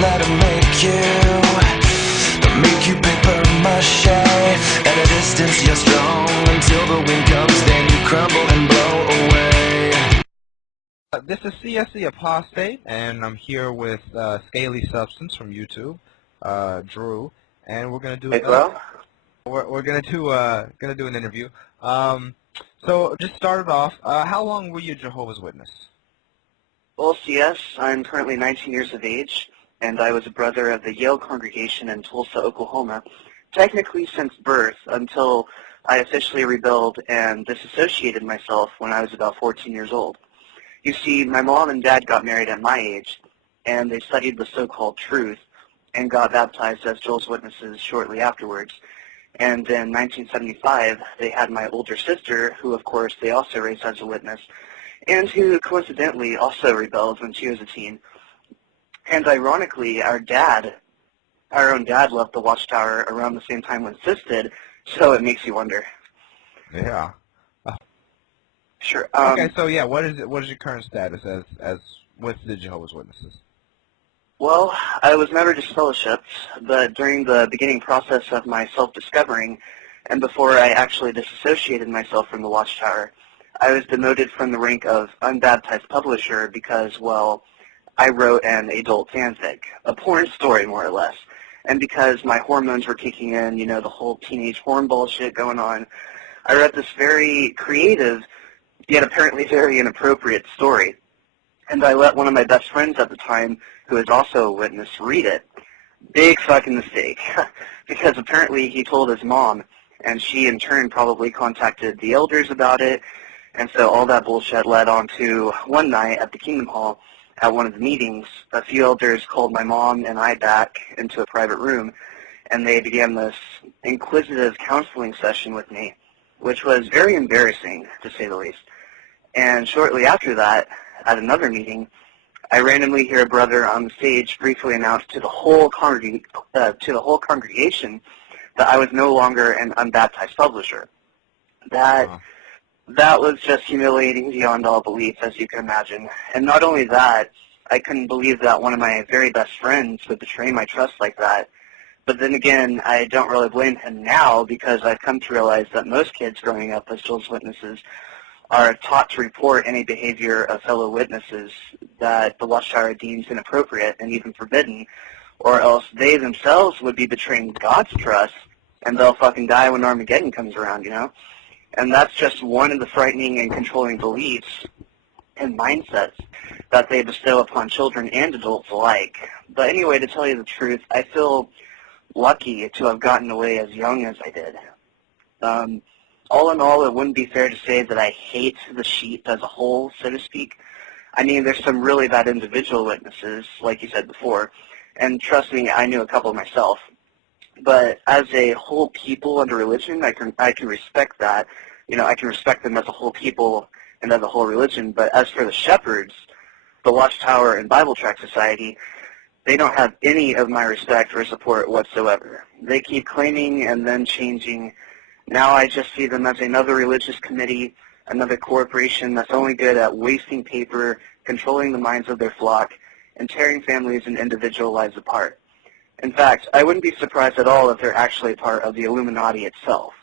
let them make you paper mache. At a distance you're strong, until the wind comes, then you crumble and blow away. This is CSTheApostate, and I'm here with Scaly Substance from YouTube, Drew, and we're gonna do we're gonna do an interview. So just started off. How long were you a Jehovah's Witness? Well, CS, I'm currently 19 years of age, and I was a brother of the Yale congregation in Tulsa, Oklahoma, technically since birth until I officially rebelled and disassociated myself when I was about 14 years old. You see, my mom and dad got married at my age, and they studied the so-called truth and got baptized as Jehovah's Witnesses shortly afterwards. And in 1975, they had my older sister, who, of course, they also raised as a witness, and who coincidentally also rebelled when she was a teen. And ironically, our own dad left the Watchtower around the same time when Sis did, so it makes you wonder. Yeah. Sure. Okay, so yeah, what is your current status as with the Jehovah's Witnesses? Well, I was never disfellowshipped, but during the beginning process of my self-discovering, and before I actually disassociated myself from the Watchtower, I was demoted from the rank of unbaptized publisher because, well, I wrote an adult fanfic, a porn story more or less, and because my hormones were kicking in, you know, the whole teenage hornball shit going on, I wrote this very creative, yet apparently very inappropriate story. And I let one of my best friends at the time, who is also a witness, read it. Big fucking mistake, because apparently he told his mom, and she in turn probably contacted the elders about it, and so all that bullshit led on to one night at the Kingdom Hall at one of the meetings. A few elders called my mom and I back into a private room, and they began this inquisitive counseling session with me, which was very embarrassing, to say the least. And shortly after that, at another meeting, I randomly hear a brother on the stage briefly announce to the whole congregation that I was no longer an unbaptized publisher. That was just humiliating beyond all belief, as you can imagine. And not only that, I couldn't believe that one of my very best friends would betray my trust like that. But then again, I don't really blame him now, because I've come to realize that most kids growing up as Jehovah's Witnesses are taught to report any behavior of fellow witnesses that the Watchtower deems inappropriate and even forbidden, or else they themselves would be betraying God's trust, and they'll fucking die when Armageddon comes around, you know? And that's just one of the frightening and controlling beliefs and mindsets that they bestow upon children and adults alike. But anyway, to tell you the truth, I feel lucky to have gotten away as young as I did. All in all, it wouldn't be fair to say that I hate the sheep as a whole, so to speak. I mean, there's some really bad individual witnesses, like you said before, and trust me, I knew a couple myself. But as a whole people under religion, I can respect that. You know, I can respect them as a whole people and as a whole religion. But as for the shepherds, the Watchtower and Bible Tract Society, they don't have any of my respect or support whatsoever. They keep claiming and then changing. Now I just see them as another religious committee, another corporation that's only good at wasting paper, controlling the minds of their flock, and tearing families and individual lives apart. In fact, I wouldn't be surprised at all if they're actually part of the Illuminati itself.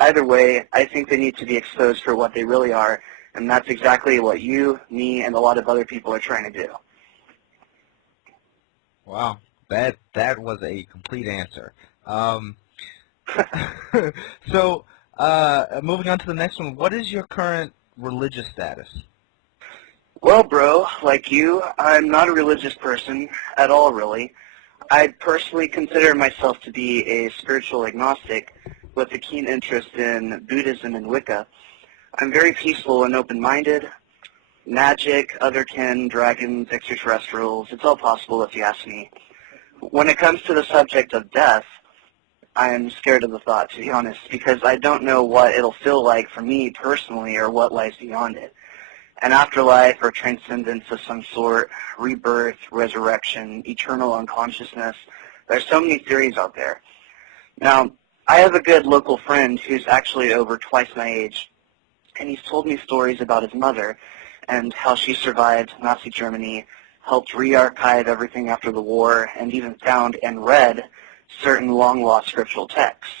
Either way, I think they need to be exposed for what they really are, and that's exactly what you, me, and a lot of other people are trying to do. Wow, that was a complete answer. So, moving on to the next one, what is your current religious status? Well, bro, like you, I'm not a religious person at all, really. I personally consider myself to be a spiritual agnostic with a keen interest in Buddhism and Wicca. I'm very peaceful and open-minded. Magic, otherkin, dragons, extraterrestrials, it's all possible if you ask me. When it comes to the subject of death, I'm scared of the thought, to be honest, because I don't know what it'll feel like for me personally or what lies beyond it. An afterlife or transcendence of some sort, rebirth, resurrection, eternal unconsciousness. There's so many theories out there. Now, I have a good local friend who's actually over twice my age, and he's told me stories about his mother and how she survived Nazi Germany, helped re-archive everything after the war, and even found and read certain long-lost scriptural texts.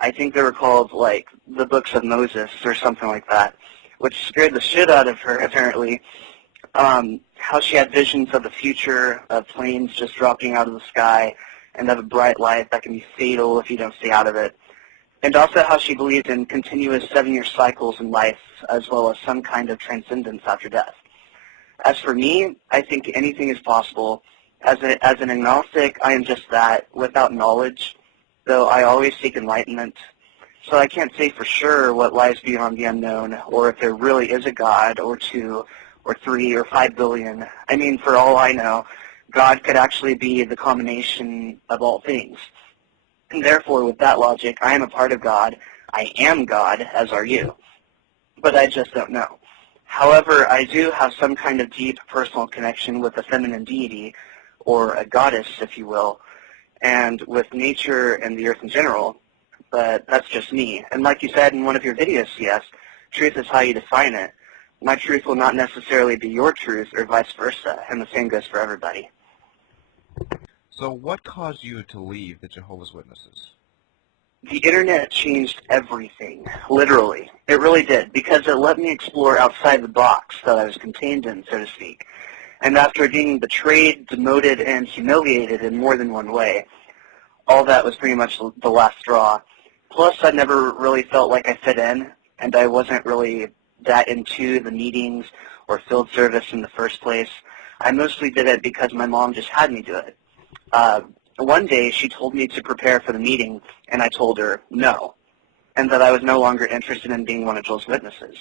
I think they were called, like, the Books of Moses or something like that, which scared the shit out of her, apparently. How she had visions of the future, of planes just dropping out of the sky, and of a bright light that can be fatal if you don't stay out of it. And also how she believed in continuous 7-year cycles in life, as well as some kind of transcendence after death. As for me, I think anything is possible. As an agnostic, I am just that, without knowledge, though I always seek enlightenment. So I can't say for sure what lies beyond the unknown, or if there really is a God, or 2, or 3, or 5 billion. I mean, for all I know, God could actually be the combination of all things. And therefore, with that logic, I am a part of God. I am God, as are you. But I just don't know. However, I do have some kind of deep personal connection with a feminine deity, or a goddess, if you will, and with nature and the earth in general. But that's just me. And like you said in one of your videos, CS, truth is how you define it. My truth will not necessarily be your truth, or vice versa, and the same goes for everybody. So what caused you to leave the Jehovah's Witnesses? The internet changed everything, literally. It really did, because it let me explore outside the box that I was contained in, so to speak. And after being betrayed, demoted, and humiliated in more than one way, all that was pretty much the last straw. Plus, I never really felt like I fit in, and I wasn't really that into the meetings or field service in the first place. I mostly did it because my mom just had me do it. One day, she told me to prepare for the meeting, and I told her no, and that I was no longer interested in being one of Joel's witnesses.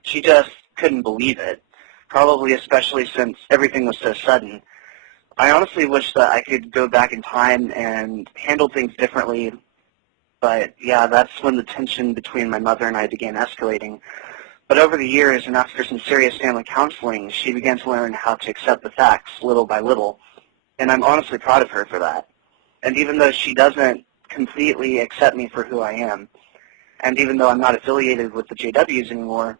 She just couldn't believe it, probably especially since everything was so sudden. I honestly wish that I could go back in time and handle things differently, but yeah, that's when the tension between my mother and I began escalating. But over the years, and after some serious family counseling, she began to learn how to accept the facts little by little. And I'm honestly proud of her for that. And even though she doesn't completely accept me for who I am, and even though I'm not affiliated with the JWs anymore,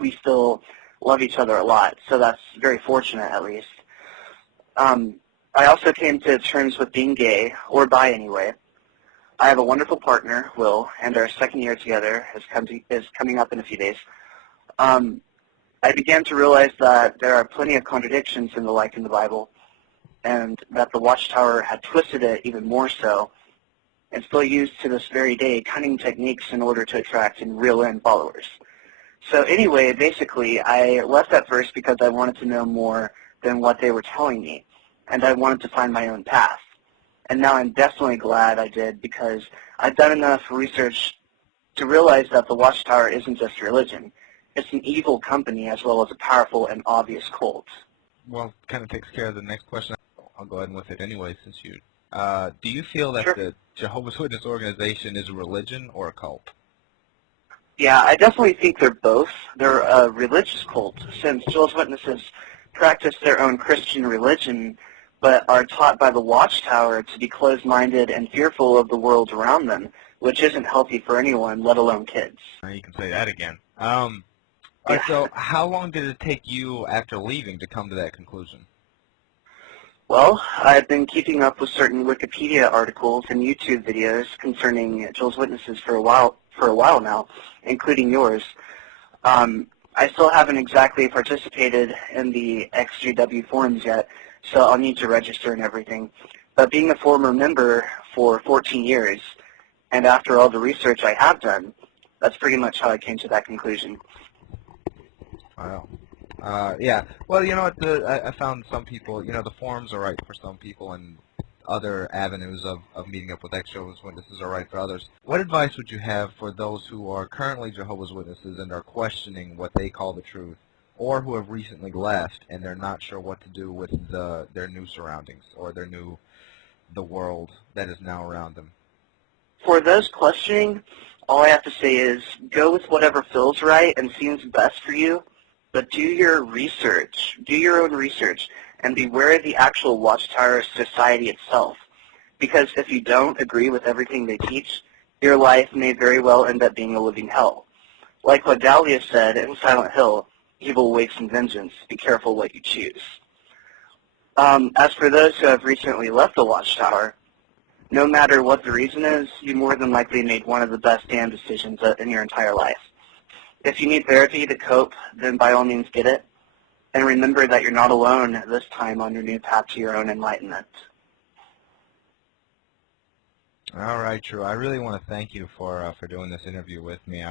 we still love each other a lot. So that's very fortunate, at least. I also came to terms with being gay, or bi anyway. I have a wonderful partner, Will, and our second year together is coming up in a few days. I began to realize that there are plenty of contradictions in the life in the Bible, and that the Watchtower had twisted it even more so, and still used to this very day cunning techniques in order to attract and reel in followers. So anyway, basically, I left at first because I wanted to know more than what they were telling me, and I wanted to find my own path. And now I'm definitely glad I did, because I've done enough research to realize that the Watchtower isn't just a religion. It's an evil company as well as a powerful and obvious cult. Well, kind of takes care of the next question. I'll go ahead with it anyway, since you... do you feel that Sure. the Jehovah's Witness organization is a religion or a cult? Yeah, I definitely think they're both. They're a religious cult, since Jehovah's Witnesses practice their own Christian religion, but are taught by the Watchtower to be closed-minded and fearful of the world around them, which isn't healthy for anyone, let alone kids. You can say that again. All right, so how long did it take you after leaving to come to that conclusion? Well, I've been keeping up with certain Wikipedia articles and YouTube videos concerning Jehovah's Witnesses for a while now, including yours. I still haven't exactly participated in the Ex-JW forums yet, so I'll need to register and everything. But being a former member for 14 years, and after all the research I have done, that's pretty much how I came to that conclusion. Wow. Yeah. Well, you know what? I found some people, you know, the forums are right for some people, and other avenues of meeting up with Ex-Jehovah's Witnesses are right for others. What advice would you have for those who are currently Jehovah's Witnesses and are questioning what they call the truth, or who have recently left and they're not sure what to do with their new surroundings or the world that is now around them? For those questioning, all I have to say is go with whatever feels right and seems best for you, but do your research. Do your own research, and beware of the actual Watchtower society itself. Because if you don't agree with everything they teach, your life may very well end up being a living hell. Like what Dahlia said in Silent Hill, evil waits in vengeance. Be careful what you choose. As for those who have recently left the Watchtower, no matter what the reason is, you more than likely made one of the best damn decisions in your entire life. If you need therapy to cope, then by all means get it. And remember that you're not alone at this time on your new path to your own enlightenment. All right, Drew. I really want to thank you for doing this interview with me.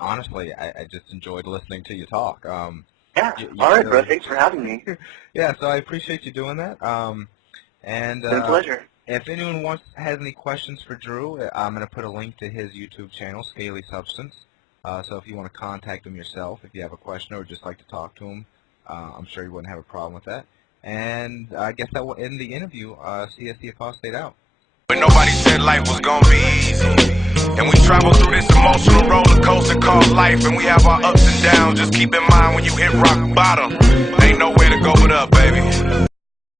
Honestly, I just enjoyed listening to you talk. Yeah. All right, bro. Thanks for having me. Yeah. So I appreciate you doing that. It's been a pleasure. If anyone has any questions for Drew, I'm going to put a link to his YouTube channel, Scaly Substance. So if you want to contact him yourself, if you have a question or just like to talk to him, I'm sure you wouldn't have a problem with that. And I guess that will end the interview. CSTheApostate out. But nobody said life was gonna be easy. And we travel through this emotional roller coaster called life, and we have our ups and downs. Just keep in mind when you hit rock bottom, ain't nowhere to go but up, baby.